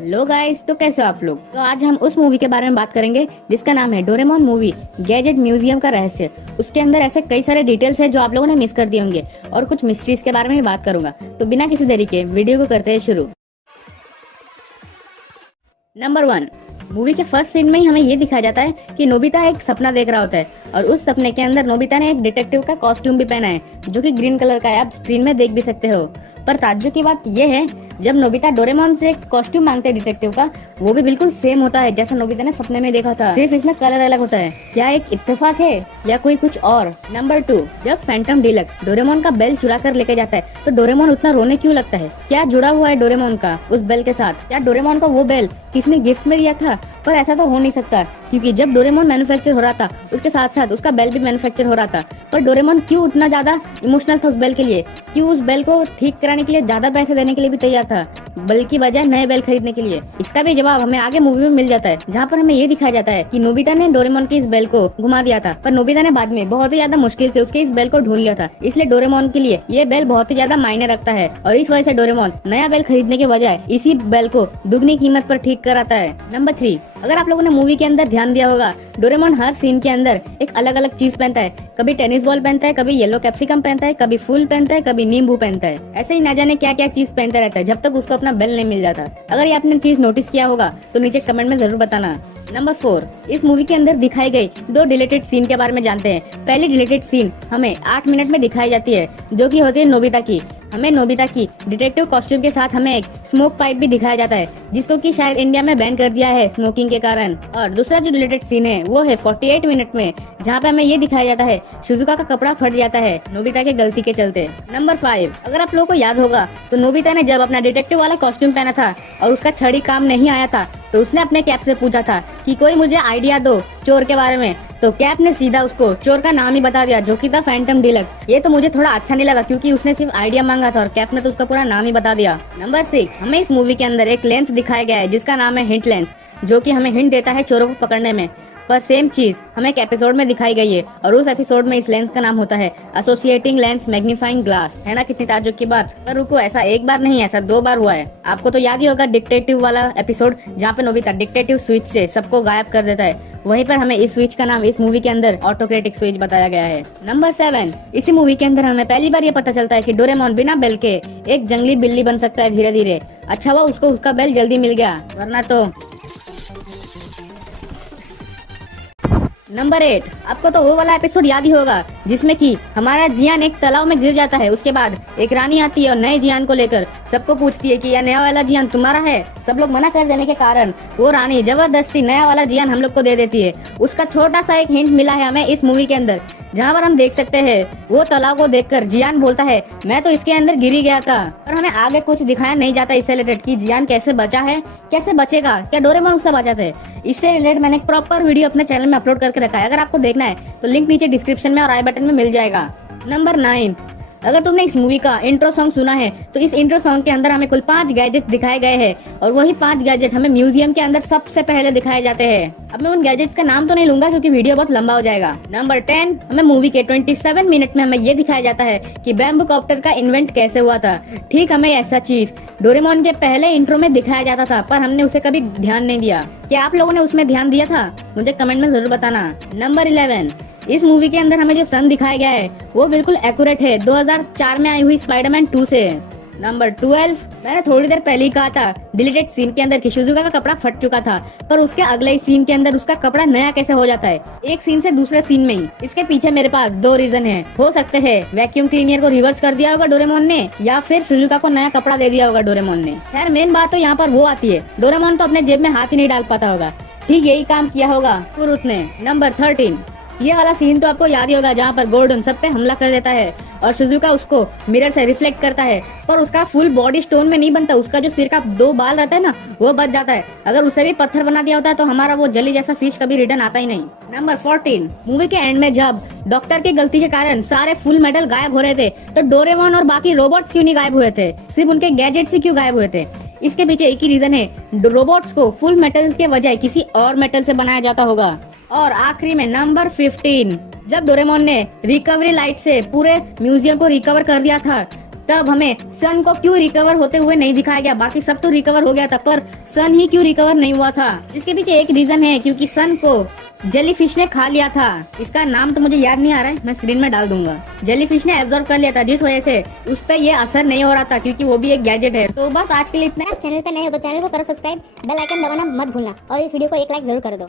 लो guys, तो कैसे हो आप लोग। तो आज हम उस मूवी के बारे में बात करेंगे जिसका नाम है डोरेमोन मूवी गैजेट म्यूजियम का रहस्य। उसके अंदर ऐसे कई सारे डिटेल्स है जो आप लोगों ने मिस कर दिए होंगे और कुछ मिस्ट्रीज के बारे में भी बात करूंगा। तो बिना किसी देरी के वीडियो को करते हैं शुरू। नंबर 1, मूवी के फर्स्ट सीन में ही हमें ये दिखाया जाता है कि नोबिता एक सपना देख रहा होता है और उस सपने के अंदर नोबिता ने एक डिटेक्टिव का कॉस्ट्यूम भी पहना है जो कि ग्रीन कलर का है। आप स्क्रीन में देख भी सकते हो। पर ताज्जुब की बात यह है, जब नोबिता डोरेमोन से कॉस्ट्यूम मांगते हैं डिटेक्टिव का, वो भी बिल्कुल सेम होता है जैसा नोबिता ने सपने में देखा था, सिर्फ इसमें कलर अलग होता है। क्या एक इत्तेफाक है या कोई कुछ और। नंबर 2, जब फैंटम डीलक्स डोरेमोन का बेल चुरा कर लेके जाता है तो डोरेमोन उतना रोने क्यों लगता है। क्या जुड़ा हुआ है डोरेमोन का उस बेल के साथ? क्या डोरेमोन को वो बेल किसी ने गिफ्ट में दिया था? पर ऐसा तो हो नहीं सकता, क्योंकि जब डोरेमोन मैन्युफैक्चर हो रहा था उसके साथ साथ उसका बेल भी मैन्युफैक्चर हो रहा था। पर डोरेमोन क्यों उतना ज्यादा इमोशनल था उस बेल के लिए? क्यों उस बेल को ठीक कराने के लिए ज्यादा पैसे देने के लिए भी तैयार था, बल्कि बजाय नए बेल खरीदने के लिए? इसका भी जवाब हमें आगे मूवी में मिल जाता है, जहाँ पर हमें ये दिखाया जाता है कि नोबिता ने डोरेमोन की इस बेल को घुमा दिया था, पर नोबिता ने बाद में बहुत ही ज्यादा मुश्किल से उसके इस बेल को ढूंढ लिया था। इसलिए डोरेमोन के लिए ये बेल बहुत ही ज्यादा मायने रखता है और इस वजह से डोरेमोन नया बेल खरीदने के बजाय इसी बेल को दुगनी कीमत पर ठीक कराता है। नंबर 3, अगर आप लोगों ने मूवी के अंदर ध्यान दिया होगा, डोरेमोन हर सीन के अंदर एक अलग अलग चीज पहनता है। कभी टेनिस बॉल पहनता है, कभी येलो कैप्सिकम पहनता है, कभी फूल पहनता है, कभी नींबू पहनता है। ऐसे ही ना जाने क्या क्या चीज पहनता रहता है जब तक उसको अपना बेल नहीं मिल जाता। अगर ये आपने चीज नोटिस किया होगा तो नीचे कमेंट में जरूर बताना। नंबर 4, इस मूवी के अंदर दिखाई गई 2 डिलीटेड सीन के बारे में जानते हैं। पहली डिलीटेड सीन हमें 8 मिनट में दिखाई जाती है, जो कि होती है नोबिता की। हमें नोबिता की डिटेक्टिव कॉस्ट्यूम के साथ हमें एक स्मोक पाइप भी दिखाया जाता है, जिसको कि शायद इंडिया में बैन कर दिया है स्मोकिंग के कारण। और दूसरा जो रिलेटेड सीन है वो है 48 मिनट में, जहाँ पे हमें ये दिखाया जाता है शिजुका का कपड़ा फट जाता है नोबिता के गलती के चलते। नंबर 5, अगर आप लोगों को याद होगा तो नोबिता ने जब अपना डिटेक्टिव वाला कॉस्ट्यूम पहना था और उसका छड़ी काम नहीं आया था, तो उसने अपने कैप से पूछा था कि कोई मुझे आइडिया दो चोर के बारे में। तो कैप ने सीधा उसको चोर का नाम ही बता दिया, जो कि था फैंटम डीलक्स। ये तो मुझे थोड़ा अच्छा नहीं लगा, क्योंकि उसने सिर्फ आइडिया मांगा था और कैप ने तो उसका पूरा नाम ही बता दिया। नंबर 6, हमें इस मूवी के अंदर एक लेंस दिखाया गया है जिसका नाम है हिंट लेंस, जो कि हमें हिंट देता है चोरों को पकड़ने में। पर सेम चीज हमें एक एपिसोड में दिखाई गई है और उस एपिसोड में इस लेंस का नाम होता है एसोसिएटिंग लेंस मैग्नीफाइंग ग्लास। है ना कितनी ताज्जुब की बात। पर रुको, ऐसा एक बार नहीं, ऐसा 2 बार हुआ है। आपको तो याद ही होगा डिटेक्टिव वाला एपिसोड, जहाँ पे नोबिता डिटेक्टिव स्विच से सबको गायब कर देता है। वहीं पर हमें इस स्विच का नाम इस मूवी के अंदर ऑटोक्रेटिक स्विच बताया गया है। नंबर 7, इसी मूवी के अंदर हमें पहली बार ये पता चलता है कि डोरेमोन बिना बेल के एक जंगली बिल्ली बन सकता है धीरे धीरे। अच्छा हुआ उसको उसका बेल जल्दी मिल गया, वरना तो। नंबर 8, आपको तो वो वाला एपिसोड याद ही होगा जिसमें कि हमारा जियान एक तालाब में गिर जाता है। उसके बाद एक रानी आती है और नए जियान को लेकर सबको पूछती है कि यह नया वाला जियान तुम्हारा है। सब लोग मना कर देने के कारण वो रानी जबरदस्ती नया वाला जियान हम लोग को दे देती है। उसका छोटा सा एक हिंट मिला है हमें इस मूवी के अंदर, जहाँ पर हम देख सकते हैं वो तालाब को देखकर जियान बोलता है मैं तो इसके अंदर गिरी गया था। पर हमें आगे कुछ दिखाया नहीं जाता इससे रिलेटेड कि जियान कैसे बचा है, कैसे बचेगा, क्या डोरेमोन उससे बचाता है। इससे रिलेटेड मैंने एक प्रॉपर वीडियो अपने चैनल में अपलोड करके रखा है, अगर आपको देखना है तो लिंक नीचे डिस्क्रिप्शन में और आई बटन में मिल जाएगा। नंबर 9, अगर तुमने इस मूवी का इंट्रो सॉन्ग सुना है तो इस इंट्रो सॉन्ग के अंदर हमें कुल 5 गैजेट दिखाए गए हैं और वही 5 गैजेट हमें म्यूजियम के अंदर सबसे पहले दिखाए जाते हैं। अब मैं उन गैजेट्स का नाम तो नहीं लूंगा क्योंकि वीडियो बहुत लंबा हो जाएगा। नंबर 10, हमें मूवी के 27 मिनट में हमें ये दिखाया जाता है कि बैम्बू कॉप्टर का इन्वेंट कैसे हुआ था। ठीक हमें ऐसा चीज डोरेमोन के पहले इंट्रो में दिखाया जाता था, पर हमने उसे कभी ध्यान नहीं दिया। क्या आप लोगों ने उसमें ध्यान दिया था? मुझे कमेंट में जरूर बताना। नंबर 11, इस मूवी के अंदर हमें जो सन दिखाया गया है वो बिल्कुल एक्यूरेट है 2004 में आई हुई स्पाइडरमैन 2 से। नंबर 12, मैंने थोड़ी देर पहले ही कहा था डिलीटेड सीन के अंदर कि शिजुका का कपड़ा फट चुका था, पर उसके अगले ही सीन के अंदर उसका कपड़ा नया कैसे हो जाता है एक सीन से दूसरे सीन में ही। इसके पीछे मेरे पास 2 रीजन है। हो सकते हैं वैक्यूम क्लीनर को रिवर्स कर दिया होगा डोरेमोन ने, या फिर शिजुका को नया कपड़ा दे दिया होगा डोरेमोन ने। खैर मेन बात तो यहाँ पर वो आती है, डोरेमोन तो अपने जेब में हाथ ही नहीं डाल पाता होगा, ठीक यही काम किया होगा कुरुत ने। नंबर 13, ये वाला सीन तो आपको याद ही होगा जहाँ पर गोर्डन सब पे हमला कर देता है और शिजुका उसको मिरर से रिफ्लेक्ट करता है, पर उसका फुल बॉडी स्टोन में नहीं बनता, उसका जो सिर का 2 बाल रहता है ना वो बच जाता है। अगर उसे भी पत्थर बना दिया होता तो हमारा वो जली जैसा फिश कभी रिटर्न आता ही नहीं। नंबर 14, मूवी के एंड में जब डॉक्टर की गलती के कारण सारे फुल मेडल गायब हो रहे थे तो डोरेमोन और बाकी रोबोट्स क्यों नहीं गायब हुए थे, सिर्फ उनके गैजेट्स ही क्यों गायब हुए थे? इसके पीछे एक ही रीजन है, रोबोट्स को फुल मेटल के बजाय किसी और मेटल से बनाया जाता होगा। और आखिरी में नंबर 15, जब डोरेमोन ने रिकवरी लाइट से पूरे म्यूजियम को रिकवर कर दिया था तब हमें सन को क्यों रिकवर होते हुए नहीं दिखाया गया। बाकी सब तो रिकवर हो गया था, पर सन ही क्यों रिकवर नहीं हुआ था। इसके पीछे एक रीजन है, क्योंकि सन को जेलीफिश ने खा लिया था। इसका नाम तो मुझे याद नहीं आ रहा है, मैं स्क्रीन में डाल दूंगा। जेलीफिश ने एब्जॉर्ब कर लिया था, जिस वजह से उस पर ये असर नहीं हो रहा था, क्योंकि वो भी एक गैजेट है। तो बस आज के लिए इतना। चैनल पे नए हो तो चैनल को करो सब्सक्राइब, बेल आइकन दबाना मत भूलना और इस वीडियो को एक लाइक जरूर कर दो।